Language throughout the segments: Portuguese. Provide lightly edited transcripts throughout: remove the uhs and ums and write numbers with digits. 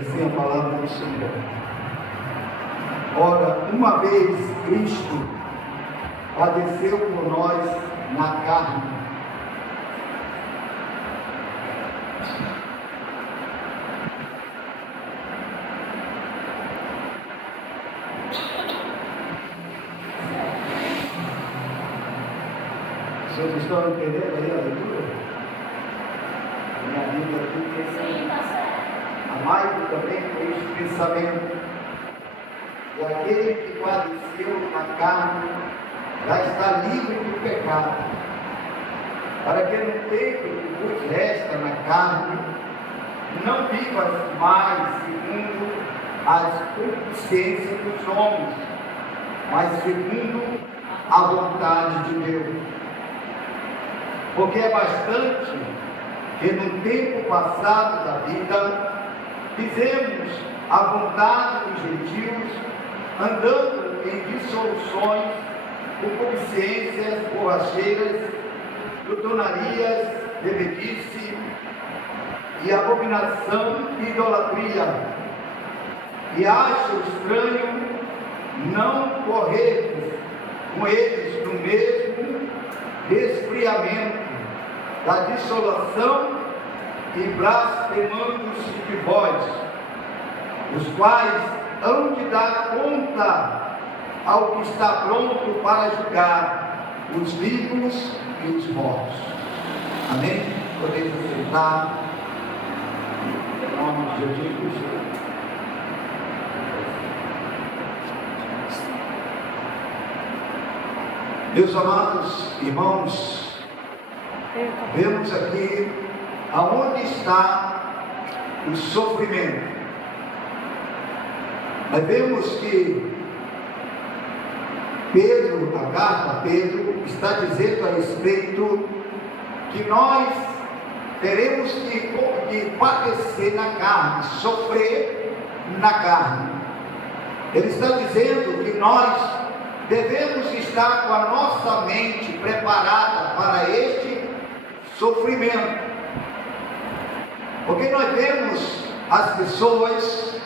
Assim a palavra do Senhor. Ora, uma vez Cristo padeceu por nós na carne. Vocês estão entendendo aí a leitura? Minha Bíblia aqui. Sim, está certo. Amai-vos também com este pensamento. E aquele que padeceu na carne já está livre do pecado, para que no tempo que vos resta na carne, não vivas mais segundo as concupiscências dos homens, mas segundo a vontade de Deus. Porque é bastante que no tempo passado da vida fizemos a vontade dos gentios, andando em dissoluções, concupiscências, borracheiras, glutonarias, bebedice e abominação e idolatria. E acho estranho não corrermos com eles no mesmo resfriamento da dissolução e blasfemando-se de vós, os quais hão de dar conta ao que está pronto para julgar os vivos e os mortos. Amém? Podemos sentar em nome de Jesus. Meus amados irmãos, vemos aqui aonde está o sofrimento. Nós vemos que Pedro, a carta Pedro, está dizendo a respeito que nós teremos que padecer na carne, sofrer na carne. Ele está dizendo que nós devemos estar com a nossa mente preparada para este sofrimento, porque nós vemos as pessoas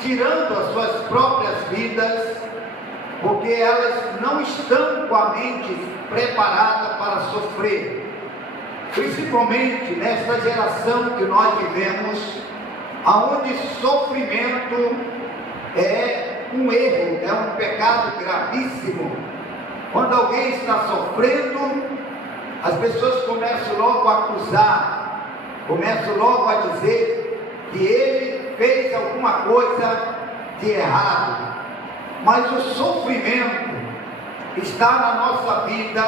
tirando as suas próprias vidas, porque elas não estão com a mente preparada para sofrer, principalmente nesta geração que nós vivemos, aonde sofrimento é um erro, é um pecado gravíssimo. Quando alguém está sofrendo, as pessoas começam logo a acusar, começam logo a dizer que ele fez alguma coisa de errado. Mas o sofrimento está na nossa vida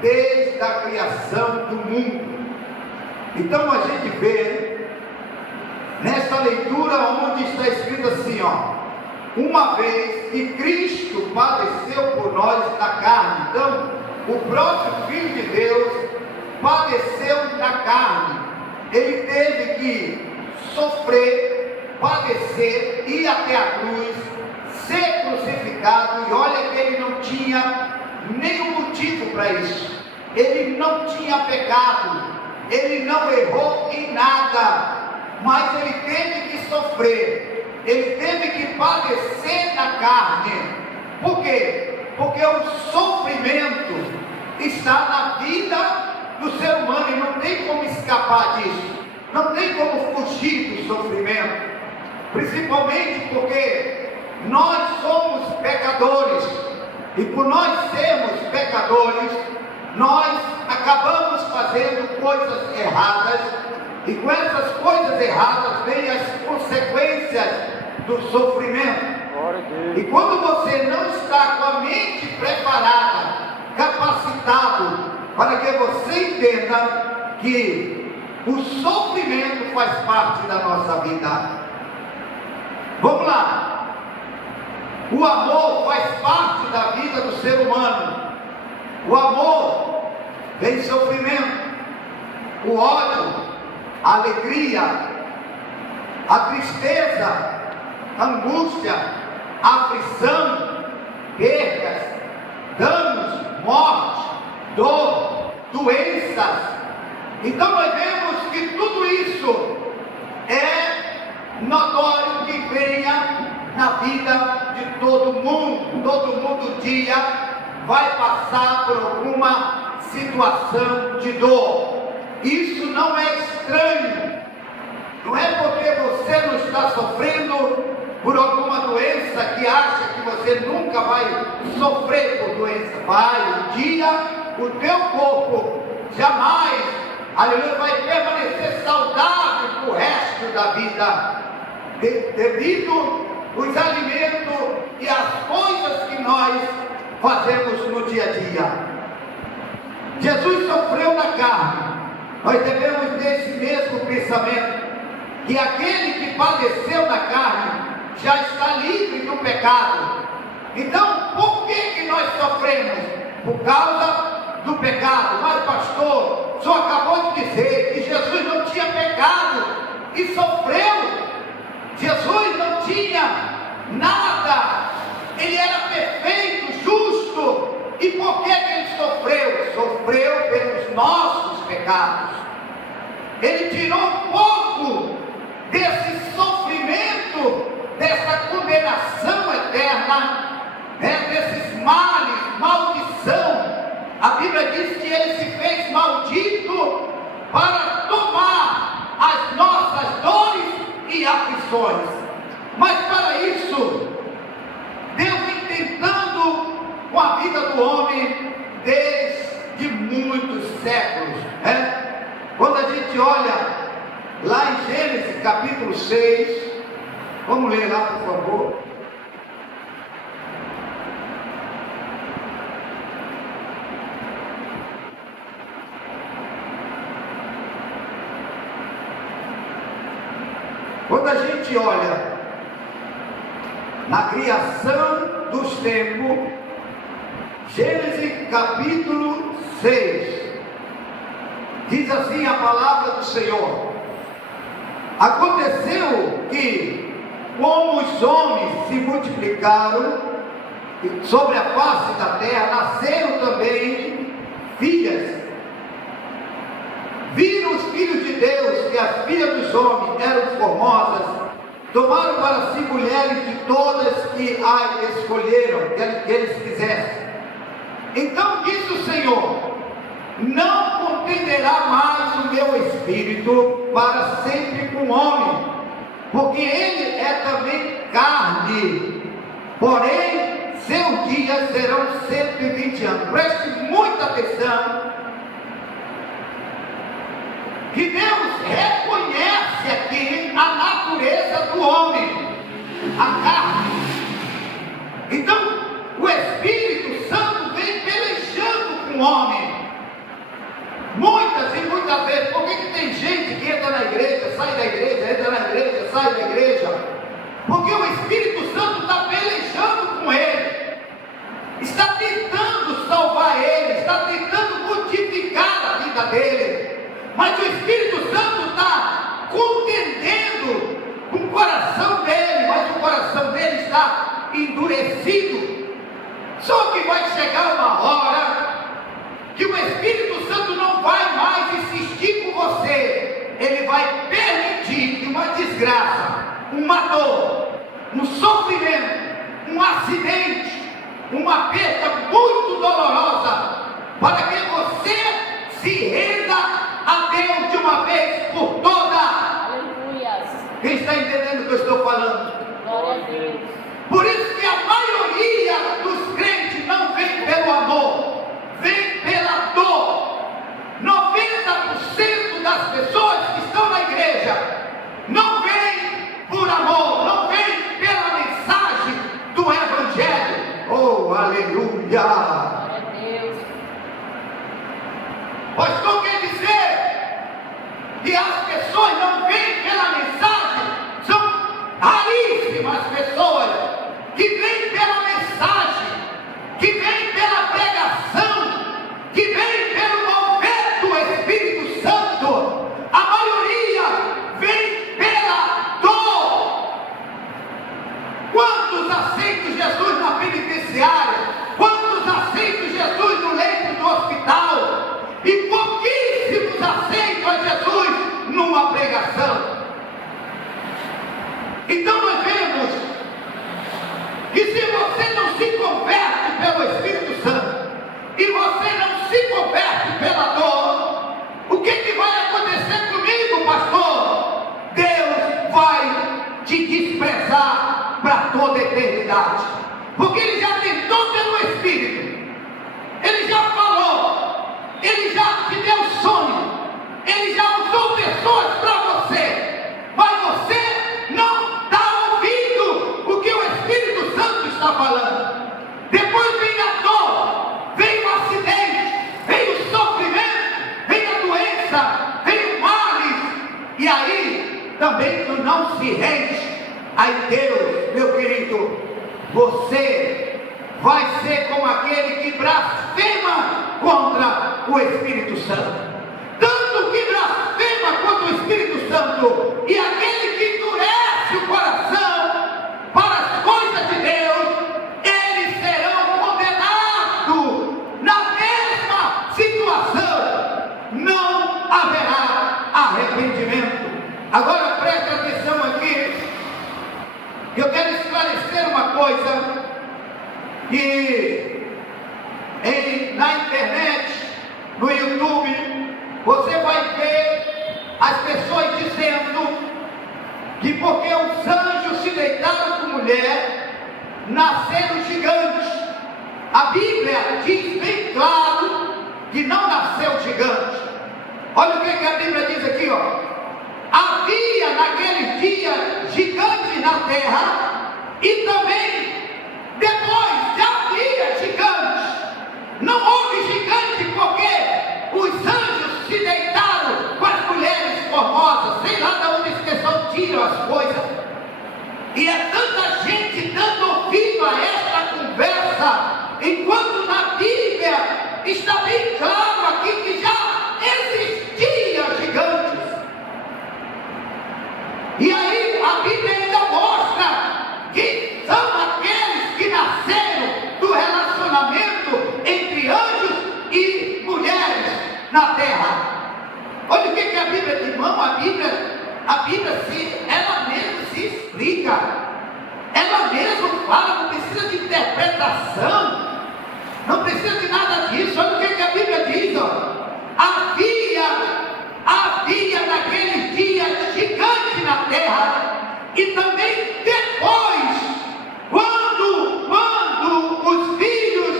desde a criação do mundo. Então a gente vê nesta leitura onde está escrito assim, uma vez que Cristo padeceu por nós na carne. Então, o próprio Filho de Deus padeceu na carne. Ele teve que sofrer, padecer, ir até a cruz, ser crucificado. E olha que ele não tinha nenhum motivo para isso. Ele não tinha pecado, ele não errou em nada, mas ele teve que sofrer. Ele teve que padecer na carne. Por quê? Porque o sofrimento está na vida do ser humano e não tem como escapar disso. Não tem como fugir do sofrimento. Principalmente porque nós somos pecadores. E por nós sermos pecadores, nós acabamos fazendo coisas erradas. E com essas coisas erradas vêm as consequências do sofrimento. E quando você não está com a mente preparada, capacitado, para que você entenda que o sofrimento faz parte da nossa vida. Vamos lá. O amor faz parte da vida do ser humano. O amor vem sofrimento. O ódio, a alegria, a tristeza, a angústia, a aflição, perdas, danos, morte, dor, doenças. Então nós vemos que tudo isso é notório que venha na vida de todo mundo. Todo mundo um dia vai passar por alguma situação de dor. Isso não é estranho. Não é porque você não está sofrendo por alguma doença que acha que você nunca vai sofrer por doença. Vai, um dia o teu corpo jamais, aleluia, vai permanecer saudável para o resto da vida, devido aos alimentos e às coisas que nós fazemos no dia a dia. Jesus sofreu na carne. Nós devemos ter esse mesmo pensamento, que aquele que padeceu na carne já está livre do pecado. Então, por que nós sofremos? Por causa do pecado. Mas pastor, o senhor acabou de dizer que Jesus não tinha pecado e sofreu. Jesus não tinha nada, ele era perfeito, justo. E por que ele sofreu? Sofreu pelos nossos pecados. Ele tirou um pouco desse sofrimento, dessa condenação eterna, desses males, maldição. A Bíblia diz que ele se fez maldito para tomar as nossas dores e aflições. Mas para isso, Deus vem tentando com a vida do homem desde muitos séculos. Quando a gente olha lá em Gênesis capítulo 6, vamos ler lá, por favor. Quando a gente olha na criação dos tempos, Gênesis capítulo 6, diz assim a palavra do Senhor: aconteceu que, como os homens se multiplicaram sobre a face da terra, nasceram também filhas. Viram os filhos de Deus que as filhas dos homens eram formosas, tomaram para si mulheres de todas que as escolheram, que eles quisessem. Então disse o Senhor: não contenderá mais o meu espírito para sempre com o homem, porque ele é também carne, porém seus dias serão 120 anos. Preste muita atenção, que Deus reconhece aqui a natureza do homem, a carne. Então o Espírito Santo vem pelejando com o homem. Muitas e muitas vezes. Por que tem gente que entra na igreja, sai da igreja, entra na igreja, sai da igreja? Porque o Espírito Santo está pelejando com ele, está tentando salvar ele, está tentando modificar a vida dele. Mas o Espírito Santo está contendendo com o coração dele, mas o coração dele está endurecido. Só que vai chegar uma hora que o Espírito Santo não vai mais insistir com você. Ele vai permitir que uma desgraça, uma dor, um sofrimento, um acidente, uma perda muito dolorosa, para que você se renda a Deus de uma vez por todas. Aleluia. Quem está entendendo o que eu estou falando? Glória a Deus. Por isso que a maioria dos crentes não vem pelo amor, vem pela dor. 90% das pessoas que estão na igreja não vem por amor, não vem pela mensagem do Evangelho. Oh, aleluia! Glória a Deus. Pastor, quer dizer que as pessoas não vêm pela mensagem? São raríssimas pessoas que vêm pela mensagem, que vêm pela pregação, que vêm pelo mover do Espírito Santo. A maioria vem pela dor. Quantos aceitam Jesus na penitenciária? Quantos aceitam Jesus no leito do hospital? toda a eternidade. Porque Ele já tentou pelo Espírito, Ele já falou, Ele já te deu sonho, Ele já usou pessoas para você, mas você não está ouvindo o que o Espírito Santo está falando. Depois vem a dor, vem o acidente, vem o sofrimento, vem a doença, vem o males, e aí também tu não se rende. Aí Deus, meu querido, você vai ser como aquele que blasfema contra o Espírito Santo. Tanto que blasfema contra o Espírito Santo, e aquele que endurece o coração para as coisas de Deus, eles serão condenados na mesma situação. Não haverá arrependimento. Agora preste atenção aqui. Eu quero esclarecer uma coisa, que na internet, no YouTube, você vai ver as pessoas dizendo que porque os anjos se deitaram com mulher, nasceram gigantes. A Bíblia diz bem claro que não nasceu gigante. Olha o que a Bíblia diz aqui, ó. Havia naquele dia gigantes na terra, e também depois já havia gigantes. Não houve gigante porque os anjos se deitaram com as mulheres formosas, sei lá de onde as pessoas tiram as coisas. E é tanta gente dando ouvido a esta conversa, enquanto na Bíblia está bem claro aqui que já existiam gigantes. E aí a Bíblia ainda mostra que são aqueles que nasceram do relacionamento entre anjos e mulheres na terra. Olha o que a Bíblia diz, irmão. A Bíblia ela mesma se explica, ela mesma fala, não precisa de interpretação, não precisa de nada disso. Olha o que a Bíblia diz, ó. Havia naquele dia gigante na terra, e também depois, quando os filhos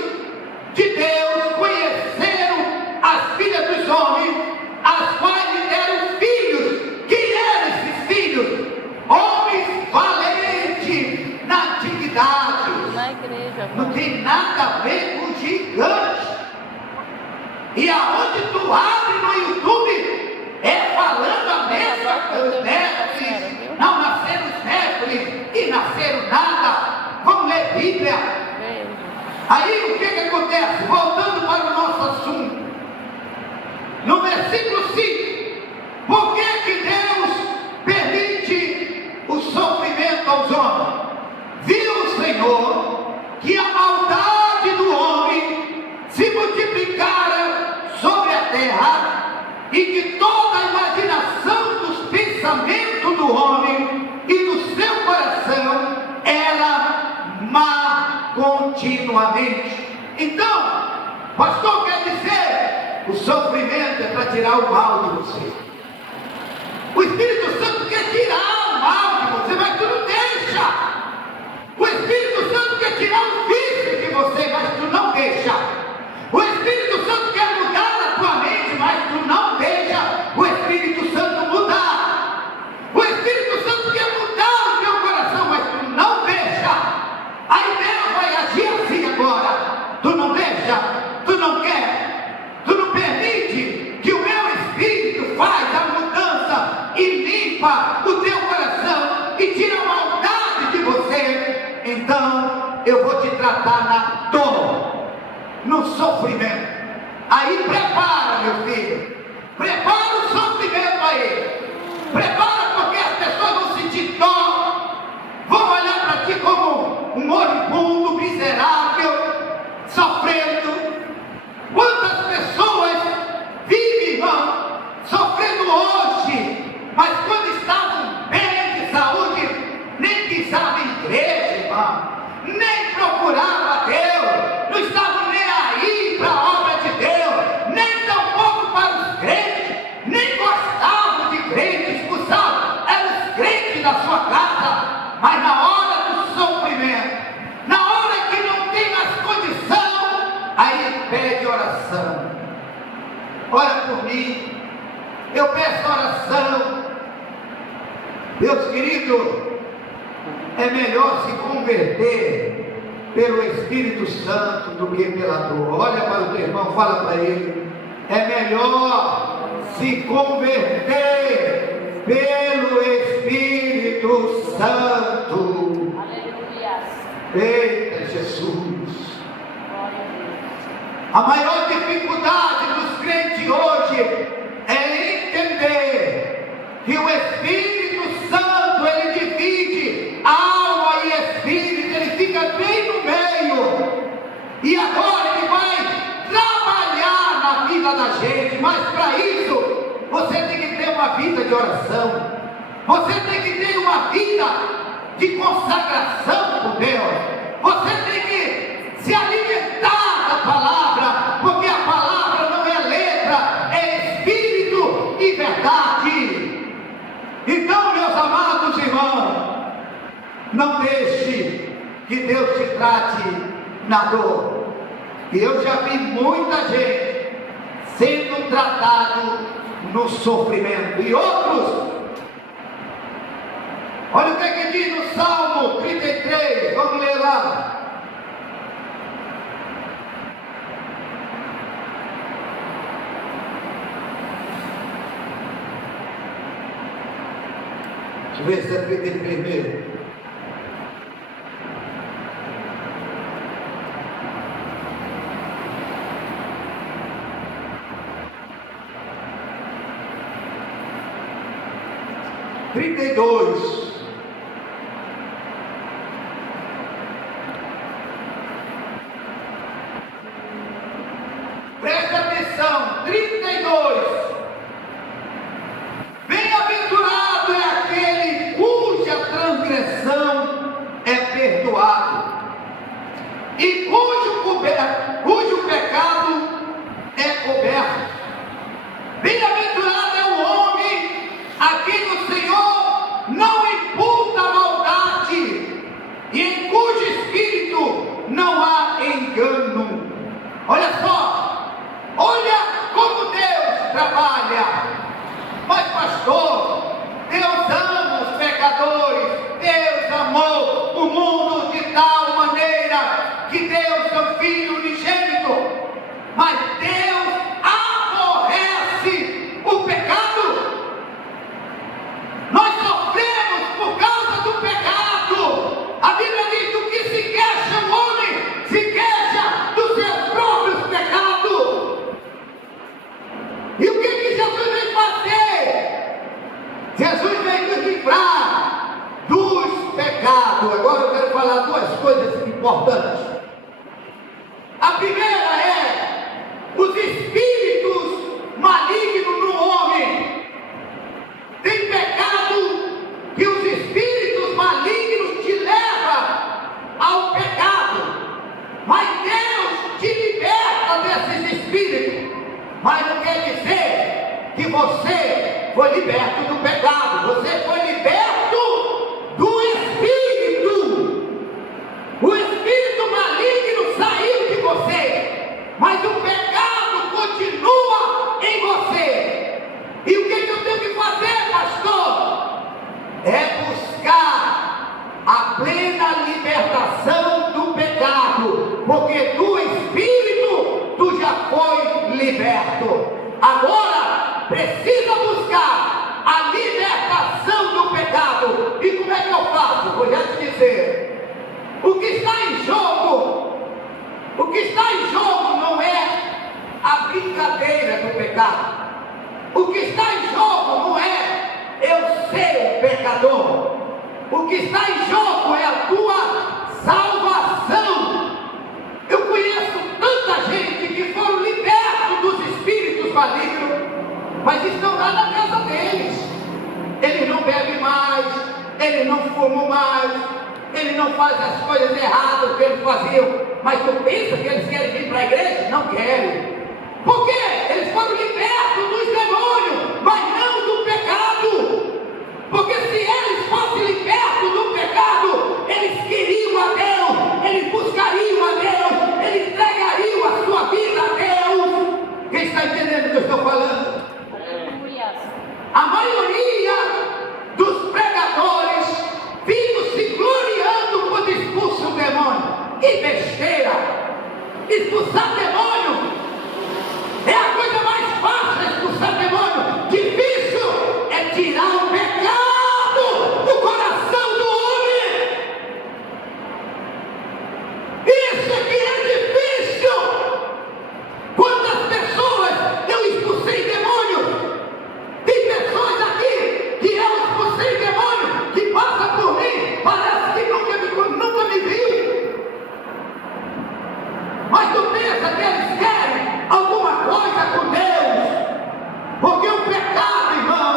de Deus conheceram as filhas dos homens, as quais lhe deram filhos. Quem eram esses filhos? Homens valentes na antiguidade. Na igreja. Não tem nada a ver com gigante. E aonde tu abre no YouTube, é falando a mesma coisa. Néfilis, não nasceram os Néfilis e nasceram nada. Vamos ler Bíblia. Aí o que acontece? Voltando para o nosso assunto, no versículo 5, por que Deus permite o sofrimento aos homens? Viu o Senhor que a maldade do homem se multiplicara sobre a terra, e que toda a imaginação dos pensamentos do homem e do seu coração era má continuamente. Então, pastor, quer dizer, o sofrimento é para tirar o mal de você. O Espírito Santo quer tirar o mal de você, mas tu não deixa. O Espírito Santo quer tirar o vício de você, mas tu não deixa. O Espírito Santo quer mudar a tua mente, mas tu não deixa o Espírito Santo mudar. O Espírito Santo quer mudar o teu coração, mas tu não deixa. Aí Deus vai agir assim agora. Tu não deixa, tu não quer, tu não permite que o meu Espírito faz a mudança e limpa o teu coração e tira a maldade de você. Então eu vou te tratar na dor, no sofrimento. Aí prepara, meu filho, prepara o sofrimento aí, prepara, porque as pessoas vão sentir dor, vão olhar para ti como um moribundo, miserável, sofrendo. Quantas pessoas vivem, irmão, sofrendo hoje, mas quando estavam bem de saúde, nem pisavam em igreja, irmão, nem procuravam a Deus, não estavam nem aí para a obra de Deus, nem tampouco para os crentes, nem gostavam de crentes, expulsavam, eram os crentes da sua casa, mas na hora do sofrimento, Eu peço oração. Meus queridos, é melhor se converter pelo Espírito Santo do que pela dor. Olha para o teu irmão, fala para ele. É melhor se converter pelo Espírito Santo. Aleluia. Eita Jesus! Glória a Deus. A maior dificuldade dos crentes hoje é entender que o Espírito Santo, ele divide alma e espírito, ele fica bem no meio. E agora ele vai trabalhar na vida da gente, mas para isso você tem que ter uma vida de oração, você tem que ter uma vida de consagração com Deus, você tem que se alimentar da palavra, porque a palavra não é letra, é espírito e verdade. Então, meus amados irmãos, não deixe que Deus te trate na dor. Eu já vi muita gente sendo tratado no sofrimento, e outros, olha o que é que diz no Salmo 33, vamos ler lá. Deixa eu ver se é 33 mesmo. Trinta e dois. Presta atenção, 32. Bem-aventurado é aquele cuja transgressão é perdoado e cujo pecado é coberto. Bem-aventurado é o homem a quem o Senhor não imputa maldade e em cujo espírito não há engano. Olha só, olha como Deus trabalha. Mas pastor, Deus ama os pecadores, Deus amou o mundo de tal maneira que deu seu Filho unigênito, mas Deus aborrece o pecado. Nós sofremos por causa do pecado. A Bíblia diz: do que se queixa o homem, se queixa dos seus próprios pecados. E o que Jesus veio fazer? Jesus veio nos livrar dos pecados. Agora eu quero falar duas coisas importantes. A primeira é os espíritos malignos no homem. Tem pecado que os espíritos malignos te levam ao pecado, mas Deus te liberta desses espíritos. Mas não quer dizer que você foi liberto do pecado, você foi liberto do espírito. O espírito maligno saiu de você, mas o pecado continua em você. E o que eu tenho que fazer, pastor? É buscar a plena libertação do pecado, porque do espírito tu já foi liberto. Agora precisa buscar a libertação do pecado. E como é que eu faço? Vou já te dizer. O que está em jogo, não é a brincadeira do pecado. O que está em jogo não é eu ser pecador. O que está em jogo é a tua salvação. Eu conheço tanta gente que foram libertos dos espíritos malignos, mas estão lá na casa deles. Eles não bebem mais, eles não fumam mais, eles não fazem as coisas erradas que eles faziam. Mas tu pensa que eles querem vir para a igreja? Não querem. Por quê? Eles foram libertos dos demônios, mas não do pecado. Porque se eles fossem libertos do pecado, eles queriam a Deus, eles buscariam a Deus, eles entregariam a sua vida a Deus. Quem está entendendo o que eu estou falando? Aleluia. Expulsar demônio é a coisa mais fácil, expulsar demônio. Difícil é tirar o pecado do coração do homem. Isso é que é difícil. Quantas pessoas eu expulsei demônio? Tem pessoas aqui que eu expulsei demônio, que passa por mim, parece que nunca me viu. Mas tu pensa que eles querem alguma coisa com Deus? Porque o pecado, irmão,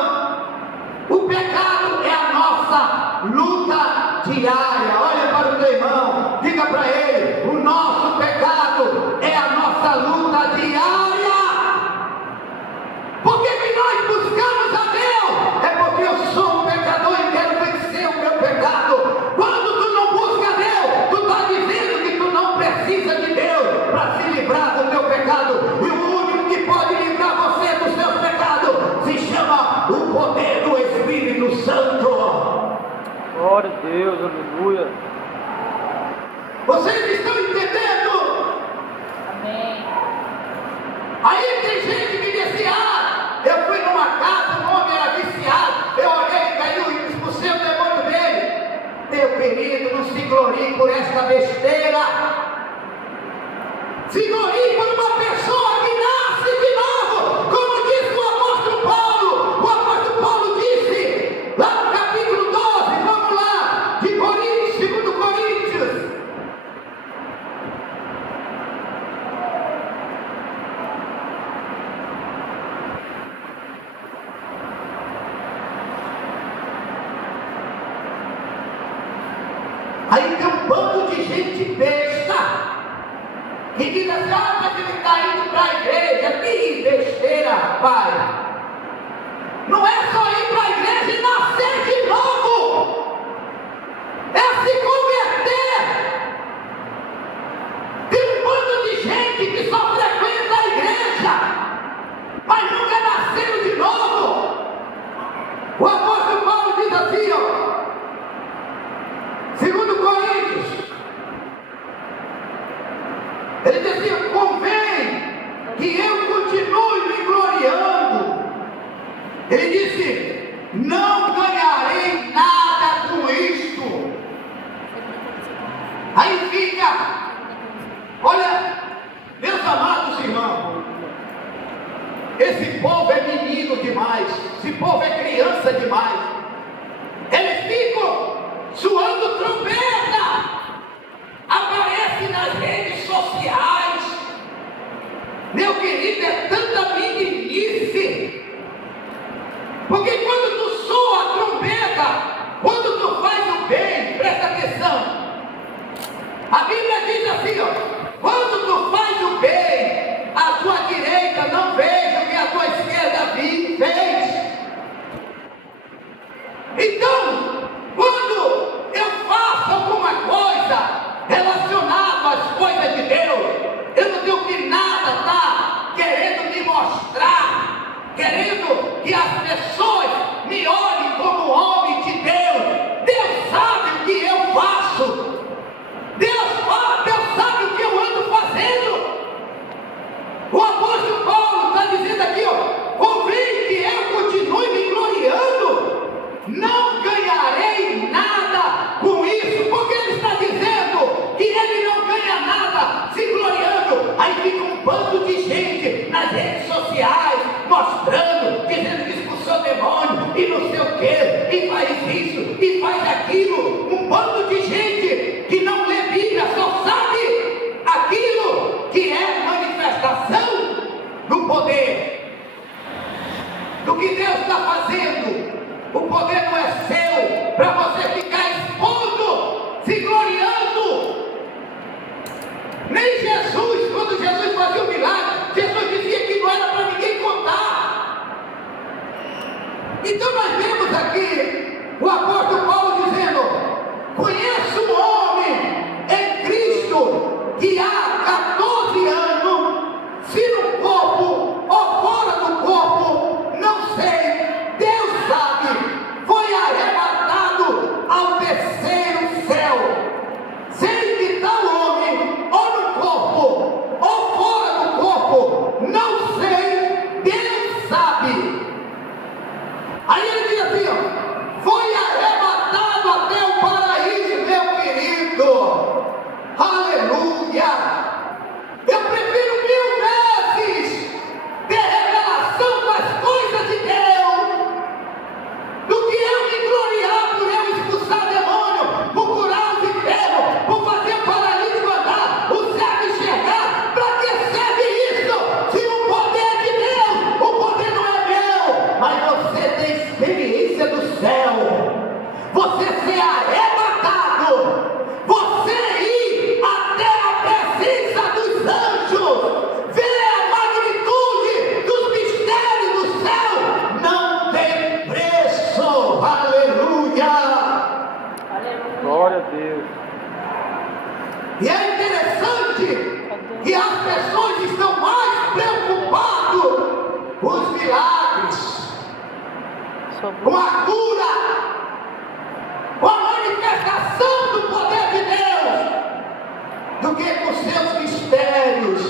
o pecado é a nossa luta diária. Olha para o teu irmão, diga para ele: o nosso pecado é a nossa luta diária. Por que nós buscamos a Deus? É porque eu sou um pecador e quero vencer o meu pecado. Quando tu não busca Deus, tu está dizendo que tu não precisa de Deus para se livrar do teu pecado. E o único que pode livrar você dos seus pecados se chama o poder do Espírito Santo. Glória a Deus, aleluia. Vocês estão entendendo? Amém. Aí tem gente que dizia: eu fui numa casa, um homem era viciado, eu olhei, caiu e expulsei o demônio dele. Meu querido, não se glorie por esta besteira. Se glorie por uma pessoa que nasce de novo, como disse o apóstolo Paulo. O apóstolo Paulo disse, lá no capítulo 12, vamos lá, de Coríntios, 2 Coríntios. Aí tem um bando de gente besta que diz assim: mas ele está indo para a igreja. Que besteira, pai. Não é só ir para a igreja e nascer de novo, é se converter. Tem um bando de gente que só frequenta a igreja, mas nunca nasceu de novo. O apóstolo Paulo diz assim, ó, 2 Coríntios, ele diz assim: convém que eu continue me gloriando. Ele disse: não ganharei nada com isto. Aí fica, olha, meus amados irmãos, esse povo é menino demais, esse povo é criança demais. Eles ficam suando trombeta, aparece nas redes sociais. Meu querido, é tanta meninice. Porque quando tu soa a trombeta, quando tu faz o bem, presta atenção, a Bíblia diz assim, ó: quando tu faz o bem, a tua direita não veja o que a tua esquerda fez. Então, quando eu faço alguma coisa relacionada às coisas de Deus, eu não tenho que nada estar querendo me mostrar, querendo que as pessoas me olhem como homem de Deus. Deus sabe o que eu faço. Deus sabe o que eu ando fazendo. O apóstolo Paulo está dizendo aqui, ó: convém que eu continue me gloriando. Não ganharei nada com isso, porque ele está dizendo que ele não ganha nada se gloriando. Aí fica um bando de gente nas redes sociais mostrando, dizendo que expulsou demônio e não sei o que, e faz isso e faz aquilo. Um bando de gente que não lê Bíblia, só sabe aquilo que é manifestação do poder, do que Deus está fazendo. O poder não é seu para você ficar expondo, se gloriando. Nem Jesus, quando Jesus fazia o milagre, Jesus dizia que não era para ninguém contar. Então nós vemos aqui o apóstolo Paulo dizendo: conheço um homem em Cristo que há 14 anos, se no corpo ou fora do corpo, não sei, Deus sabe, foi arrebatado ao terceiro céu. Sei que tal homem, ou no corpo, Aleluia! Eu prefiro 1000 vezes ter revelação das coisas de Deus do que eu me gloriar por eu expulsar demônio, por curar os enfermos, por fazer o paralítico andar, o cego enxergar. Para que serve isso? Se o poder de Deus, o poder não é meu, mas você tem experiência do céu, você ser arrebatado, você ir até a presença dos anjos, ver a magnitude dos mistérios do céu, não tem preço. Aleluia! Aleluia. Glória a Deus. E é interessante que as pessoas estão mais preocupadas com os milagres, com a cura, com a manifestação do poder de Deus, do que com seus mistérios.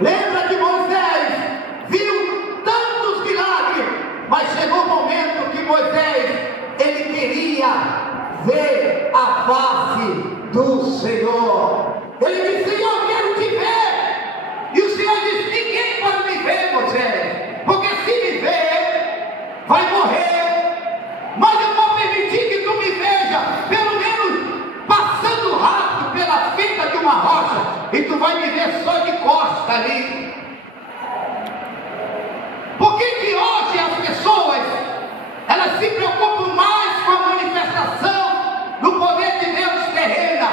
Lembra que Moisés viu tantos milagres, mas chegou o momento que Moisés, ele queria ver a face do Senhor. Ele disse: Senhor, eu quero te ver. E o Senhor disse: ninguém pode me ver, Moisés, porque se me ver, vai morrer. Mas eu vou permitir que tu me veja, pelo menos passando rápido pela fenda de uma rocha, e tu vai me ver só de costa ali. Por que hoje as pessoas, elas se preocupam mais com a manifestação do poder de Deus terrena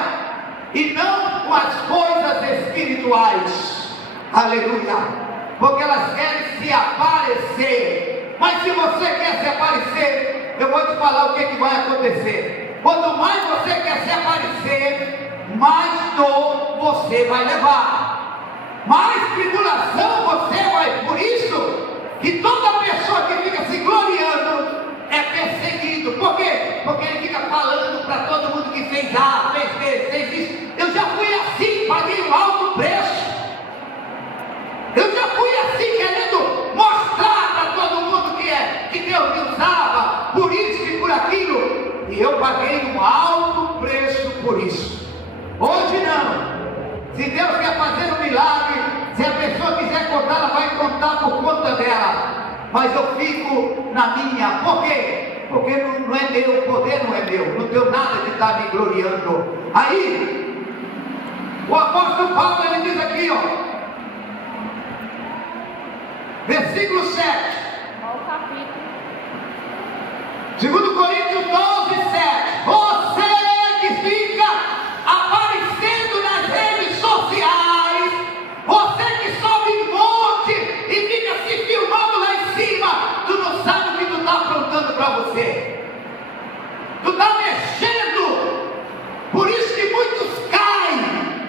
e não com as coisas espirituais? Aleluia! Porque elas querem se aparecer. Mas se você quer se aparecer, eu vou te falar o que vai acontecer. Quanto mais você quer se aparecer, mais dor você vai levar, mais tribulação você vai. Por isso que toda pessoa que fica se gloriando é perseguido. Por quê? Porque ele fica falando para todo mundo que fez A, fez B, fez isso. Eu já fui assim, paguei um alto preço. Eu já fui assim, querendo mostrar para todo mundo que Deus me usava, por isso e por aquilo. E eu paguei um alto preço por isso. Hoje não. Se Deus quer fazer um milagre, se a pessoa quiser contar, ela vai contar por conta dela. Mas eu fico na minha. Por quê? Porque não é meu, o poder não é meu. Não tenho nada de estar me gloriando. Aí, o apóstolo Paulo, ele diz aqui, ó, versículo 7. Qual o capítulo? 2 Coríntios 12:7. Você que fica aparecendo nas redes sociais, você que sobe em monte e fica se filmando lá em cima, tu não sabe o que tu está aprontando para você. Tu está mexendo. Por isso que muitos caem,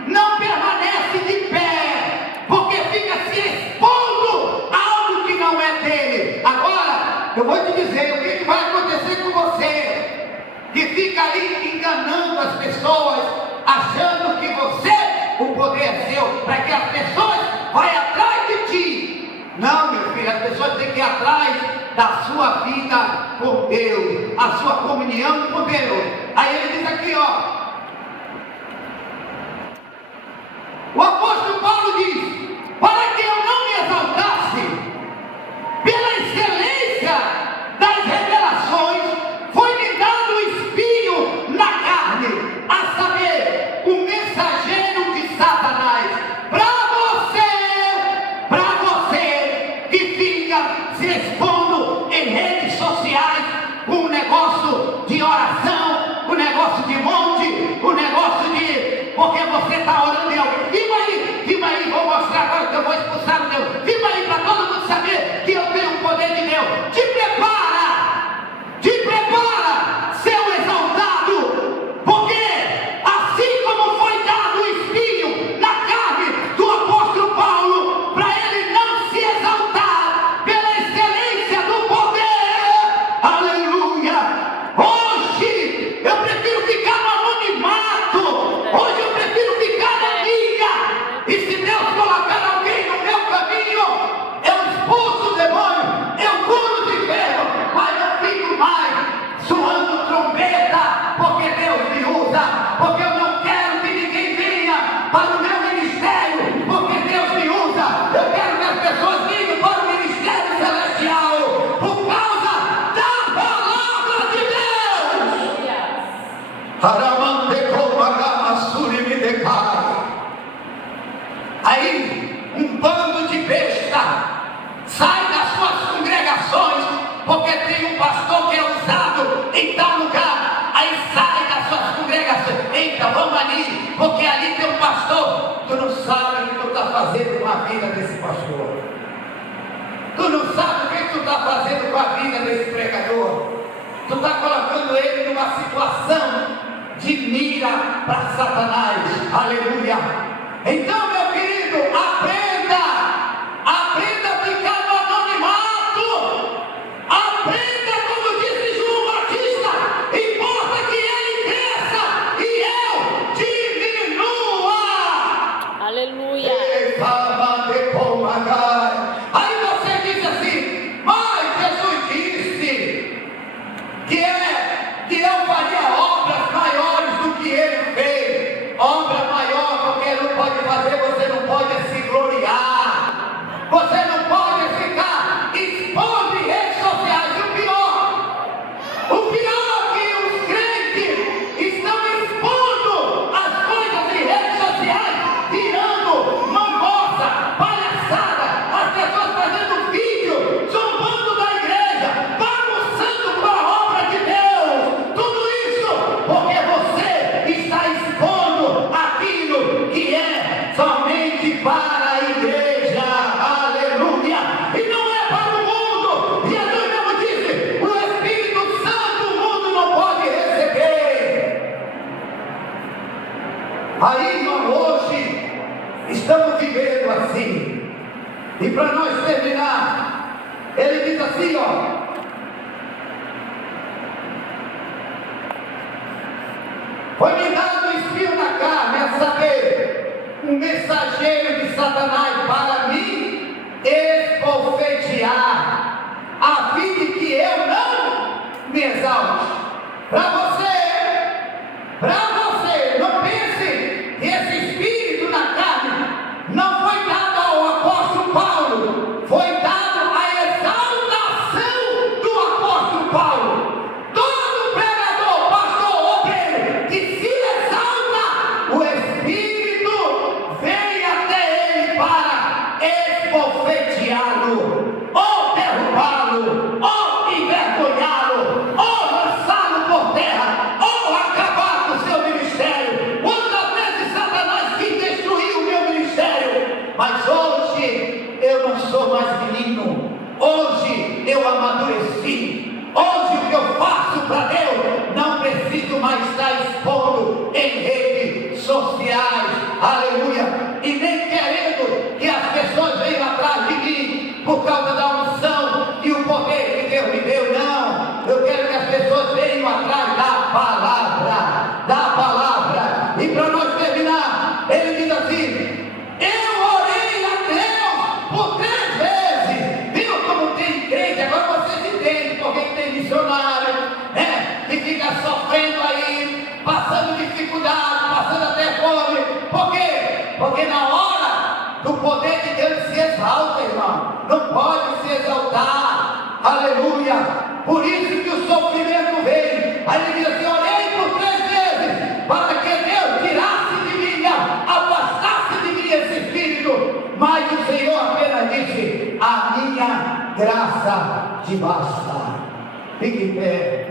não permanecem de pé, porque fica se expondo a algo que não é dele. Agora, eu vou te dizer o que vai acontecer com você, que fica ali enganando as pessoas, achando que você, o poder é seu, para que as pessoas vão atrás de ti. Não, meu filho, as pessoas têm que ir atrás da sua vida com Deus, a sua comunhão com Deus. Aí ele diz aqui, ó, o apóstolo Paulo diz: para que eu não me exaltasse pela excelência das revelações, foi-me dado o espinho na carne, a saber, o mensageiro de Satanás. Para você que fica se expondo em redes sociais com um negócio de oração, um negócio de monte, um negócio de... porque você está orando em alguém. Firma aí, vou mostrar agora que eu vou expulsar o Deus. Firma aí para todo mundo saber que eu tenho o poder de Deus. Te prepara, seu exaltado, porque assim como foi dado o espinho na carne do apóstolo Paulo, para ele não se exaltar pela excelência do poder, aleluia, hoje eu prefiro ficar no anonimato, hoje eu prefiro ficar na minha, e se Deus colocar alguém no meu Aí, um bando de besta sai das suas congregações, porque tem um pastor que é usado em tal lugar. Aí sai das suas congregações. Eita, vamos ali, porque ali tem um pastor. Tu não sabe o que tu está fazendo com a vida desse pastor. Tu não sabe o que tu está fazendo com a vida desse pregador. Tu está colocando ele numa situação de mira para Satanás. Aleluia. Então, meu querido, aprenda a ficar no anonimato. Aprenda, como disse João Batista, importa que ele cresça e eu diminua. Aleluia. Aí você diz assim, mas Jesus disse que eu faria obras maiores do que ele fez. Obra maior, porque ele não pode fazer, você não pode se gloriar. Você não pode ficar expondo em redes sociais. O pior é que os crentes estão expondo as coisas em redes sociais, tirando mangosa, palhaçada, as pessoas fazendo vídeo, zombando da igreja, bagunçando com a obra de Deus. Tudo isso porque você está expondo aquilo que é somente para a igreja. Aleluia. E não é para o mundo. Jesus mesmo disse, o Espírito Santo o mundo não pode receber. Aí nós hoje estamos vivendo assim. E para nós terminar, ele diz assim, ó: foi-me dado um espinho na carne, a saber, um mensageiro de Satanás para me esbofetear, a fim de que eu não me exalte. Para você, não pense que esse espírito na carne não foi dado ao apóstolo Paulo, foi dado a exaltação do apóstolo Paulo. Todo pregador, pastor, obreiro que se exalta, o Espírito vem até ele para esbofeteá-lo, ou derrubá-lo, ou envergonhá-lo, ou lançá-lo por terra, ou acabar com o seu ministério. Quantas vezes Satanás quis destruir o meu ministério, mas hoje eu não sou mais menino, hoje eu amadureci. Hoje o que eu faço para Deus, não preciso mais estar expondo em redes sociais, aleluia, e nem querendo que as pessoas venham atrás de mim por causa da unção e o poder que Deus me deu. Não, eu quero que as pessoas venham atrás da palavra. E para nós terminar, ele diz assim: eu orei a Deus por 3 vezes. Viu como tem igreja? Agora vocês entendem porque tem missionário, né, que fica sofrendo aí, passando dificuldade, passando até fome. Por quê? Porque na hora do poder de Deus se exalta, irmão. Não pode se exaltar. Aleluia. Por isso que o sofrimento vem. Aí ele diz assim: orei por 3 vezes para que Deus tirasse de mim, afastasse de mim esse espírito. Mas o Senhor apenas disse: a minha graça te basta. Fique em pé,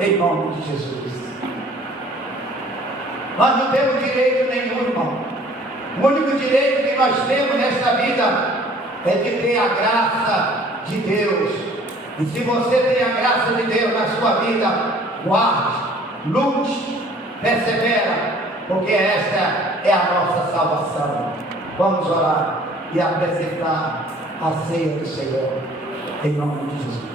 em nome de Jesus. Nós não temos direito nenhum, irmão. O único direito que nós temos nesta vida é de ter a graça de Deus. E se você tem a graça de Deus na sua vida, guarde, lute, persevera, porque esta é a nossa salvação. Vamos orar e apresentar a ceia do Senhor, em nome de Jesus.